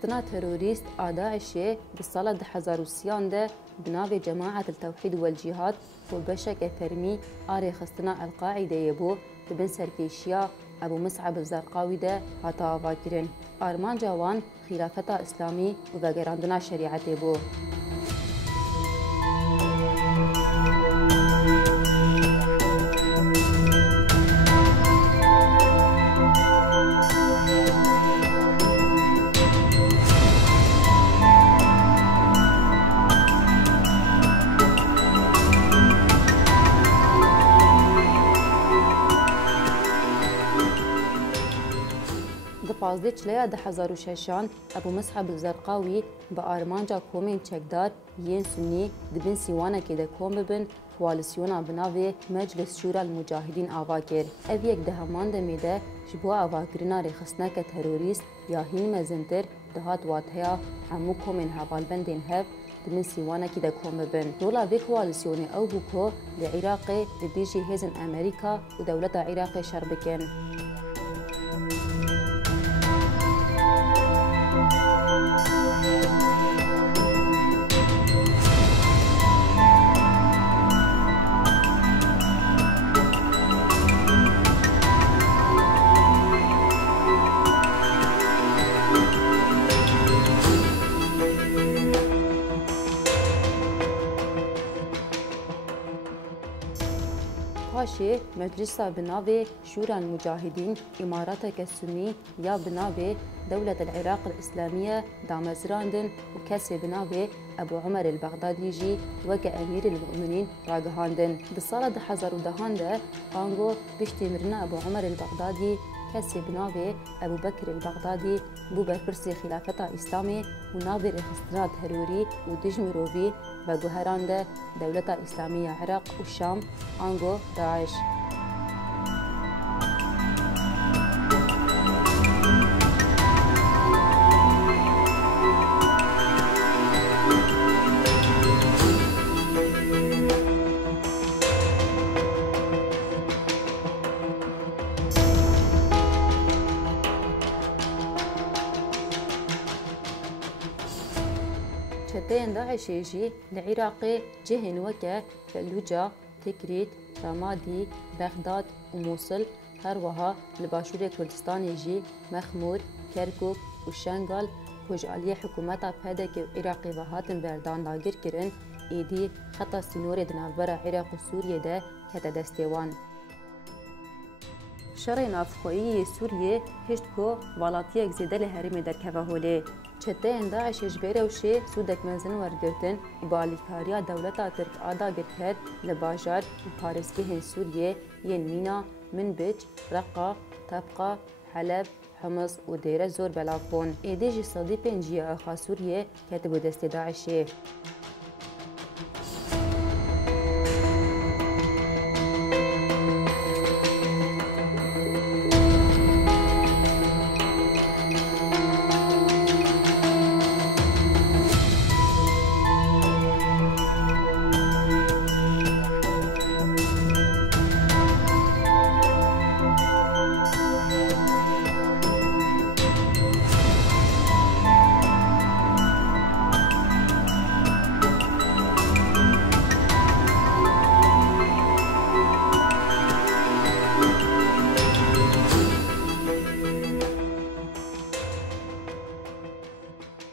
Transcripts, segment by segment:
رخصتنا تيروريست داعش بالصالة 2013 بناوي جماعة التوحيد والجهاد وبشك ثرمي رخصتنا القاعدة يبو بن سركيشيا أبو مصعب الزرقاوي ده هتا فاكرين أرمان جوان خلافة إسلامي وذاكراندنا شريعة يبو. پازده چلیا 2006 ابو مصعب الزرقاوی با آرمانجا کومین چکدار یین سنی دبن سیوانه که ده کوم ببن کوالسیونا بناوی مجلس شورا المجاهدین آوا کر. او یک دهمان دمیده جبوا آوا کرنا رخصتنا که تروریست یا هین مزنتر دهات واتهیا همو کومین حوالبندین هف دبن سیوانه که ده کوم ببن. رولا وی کوالسیونی او بوکو لعراق لدیجی هزن امریکا و دولت عراق شربکن. مجلس بناوي شورى المجاهدين إماراتك السني يا بناوي دولة العراق الإسلامية دامزراندن وكسي بناوي أبو عمر البغدادي جي وكأمير المؤمنين راقهاندن بالصالة 2010 آنغو بيشتمرنا أبو عمر البغدادي كسي بناوي أبو بكر البغدادي بو برپرسي خلافة إسلامي وناظر رخصتنا تهروري ودجمروفي وجوهرانده دولة إسلامية عراق والشام آنغو داعش. شتين داعش يجي العراق جهن وكا فلوجة تكريت رمادي بغداد وموصل هروها لباشور كردستان يجي مخمور كركوك وشنغال كوجالية حكومتا بهدك عراقي وهاتن بردان داگر كرن ايدي خطا سنور دنابرا عراق وسوريا ده كتا دستيوان. شرع نافخویی سوریه هشت کو والاتیک زیده لحریم در کفاهوله. چته داعش جبیره وشی سودک منزن ورگرتن بالیکاریا دولتا ترک آدا گرکت لباجار و پارسکه سوریه ین مینا منبج رقا طبقه حلب حمص و دیره زور بلاکون. ایدیجی صدی پنجی آخا سوریه کتبو دست داعشه.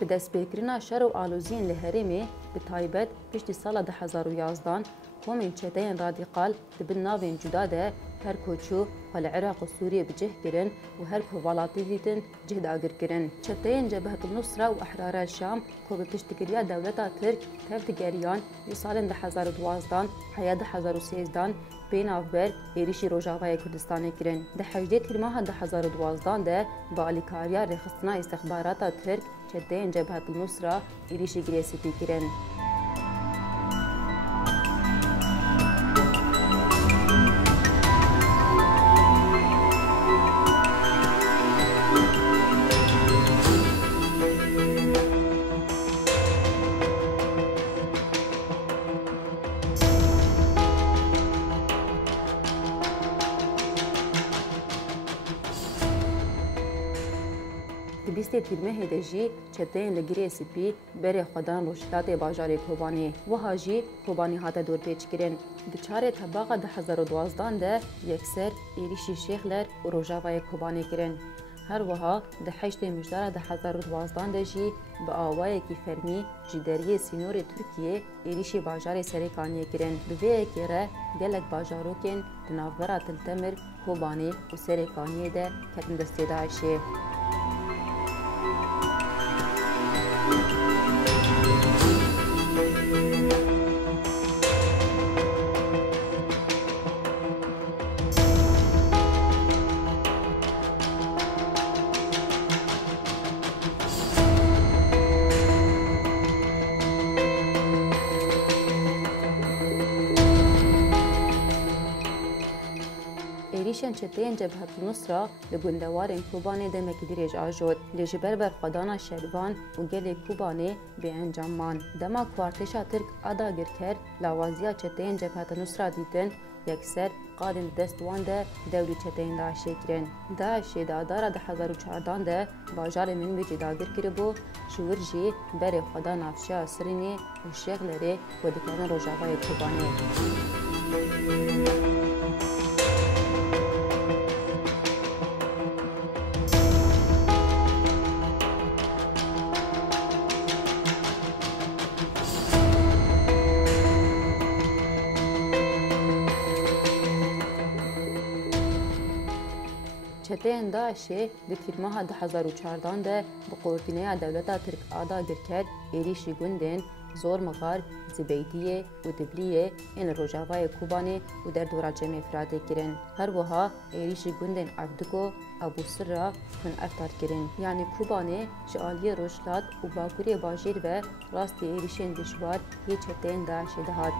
بدست بکرنا شر و آلوزین لهرمه به تایبت پشت سال 2011 کومین چتین رادیقال دبن ناوین جداده هر کوچو و العراق و سوریه بجه کرن و هر کووالاتی دیتن جهد آگر کرن. چتین جبهة النصرة و احرار الشام کو به پشتگیری دولتا ترک تفت گریان ی سال 2012 حیا 2013 بین آفبر ایریشی روجاوای کردستان کرن. ده 18 تیر 2012 ده با الیکاریا رخصتنا استخبارات ترک چتین جبهة النصرة ایریشی گریسی کرن. بیستی تیرمه دجی چتین لگری سپی بره خدان روشلات باجار کوبانی و هاجی کوبانی هات دور پیچ کرن دچار طبقه 2012 ده یکسر ایریشی شیخلر و روجاوای کوبانی کرن هر وها ده حشت مجدار 2012 ده جی با آوای کی فرمی جدری سینور ترکیه ایریشی باجار سرکانیه کرن دوی کره گلک باجاروکن دنافورا تلتمر کوبانی و سرکانیه ده کتن دستی داعشه ایریشن چتین جبهت نصرة لگندوارن کوبانی دمک دیرج آجود لجبر بر خدانا شروان و گل کوبانی به انجامان دما کوارتشا ترک ادا گرکر لاوازیا چتین جبهت نصرة دیتن یکسر قادن دست وانده دوری چتین داعشه کرن داعشه دادارا 2014 ده باجار من بجی داگر کربو شور جی بر خدا نافشا سرینی و شیخ لره و دکان روژاوای کوبانی چتین داعشه به تیرماه 2014 ده به قورتینه دولتا ترک آدا گرکر ایریشی گندن زور مغار زبیدیه و دبلیه این روژاوای کوبانی و در دورا جمع فراده کرن هر وها ایریشی گندن عبدگو ابو سرا من افتار کرن یعنی کوبانی شعالی روشلات و باکوری باجیر و راستی ایریشین دشوار یه چتین داعشه دهات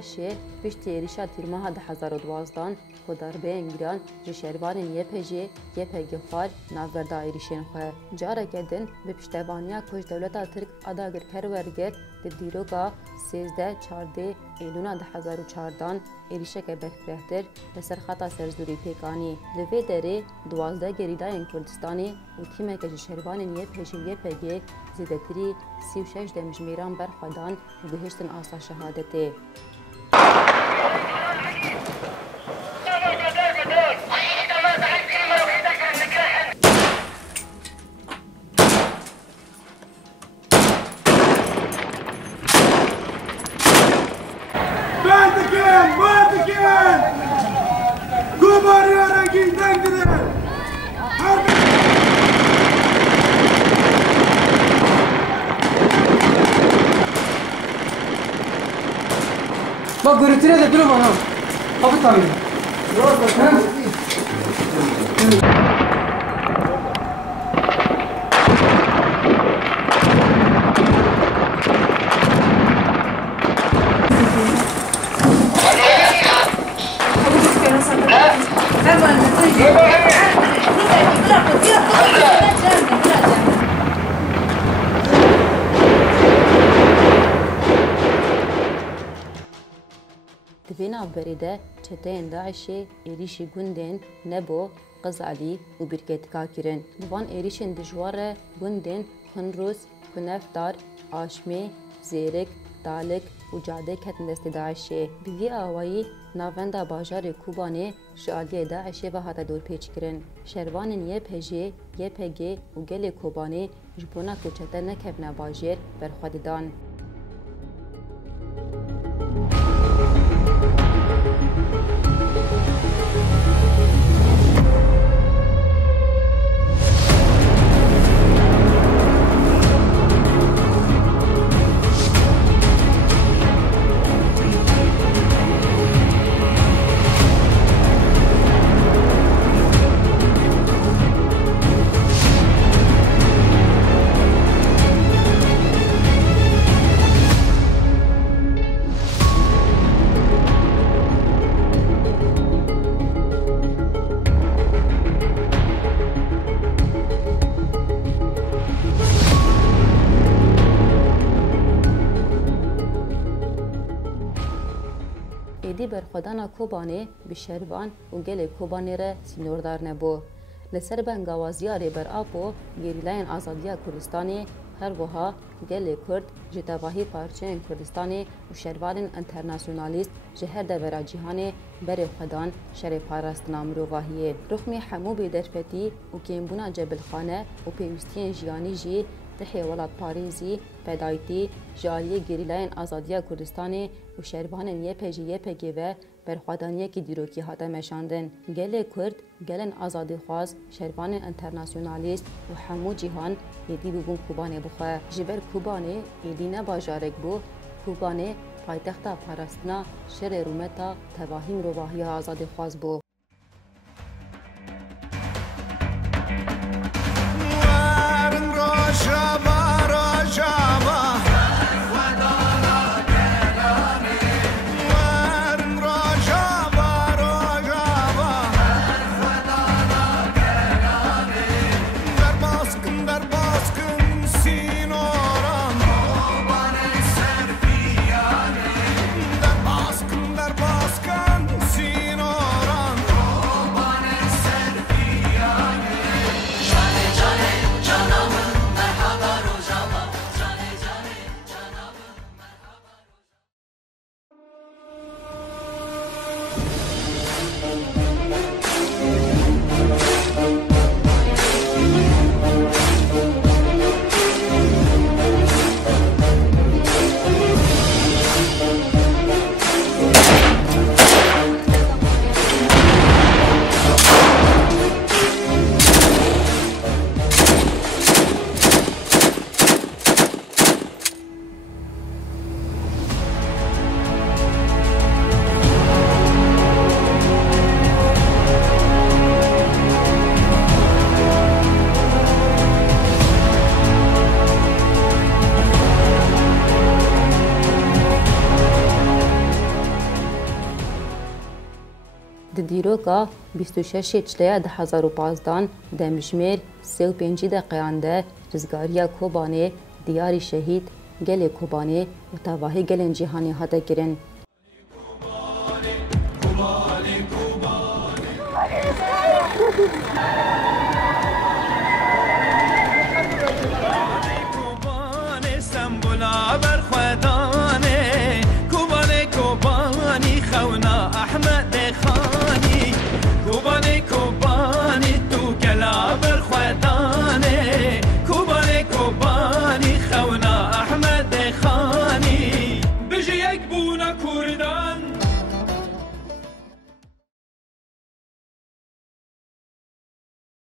داعشه پشتی ایریشا تیرماه 2012 خوداربه انگران جه شروان یپجی خوار نافبردا ایریشین خواه جارا کدن به پشتوانیا کش دولتا ترک ادا گرکر ورگت ده دیروگا 13-14 ایلونا 2014 ایریشا که برفرهتر لسر خطا سرزوری پیکانی لوی داره 12 گریداین کردستانی و تیمه که جه شروان یپجی زیدتری 36 دمجمیران برخوادان و بهشتن آسا شهادته ما گروتیره ده برو بانم آبی تامیم دبینا بریده چتین داعشه ایریشی گندن نبو قزعلی و برکتکا کرن دوان ایریشن دجواره گندن خنروس کنفدار آشمی زیرک دالک و جاده کتن دست داعشه بیوی آوایی ناوندا باجار کوبانه شعالی داعشه و هاتا دور پیچ کرن شروان یه پگه و گل کوبانه جبونا کوچته نکفنا باجر برخواددان êdî berxwedana Kobanê bi şervan û gelê Kobanê re sînordar nebû. Li ser bengawazîya Rêberapo Gerîlayên Azadiya Kurdistanê her wiha gelê Kurd ji tevahî parçeyên Kurdistanê û şervanên internasyonalîst ji her devera cîhanê berê xwe dan şerê parastina mirovahiyê. Rixmê hemû bêderfetî û kêmbûna cebilxane û pêwîstiyên jiyanî jî Rihê welat Parîzî, Fedayîtî, ji aliyê Gerîlayên Azadiya Kurdistanê û şervanên YPG YPG ve berxwedaniyekî dîrokî hate meşandin. Gelê Kurd, gelên azadîxwaz, şervanên internasyonalîst û hemû cîhan êdî bibûn Kobanê bixwe. Ji ber Kobanê êdî ne bajarek bû, Kobanê paytexta parastina şerê rûmeta tevahî mirovahiya azadîxwaz bû. Di dîroka 26 Çileya 2015 demjimêr 35 deqeyan de rizgariya Kobanê diyarî şehîd gelê Kobanê û tevahî gelên cîhanê hate kirin.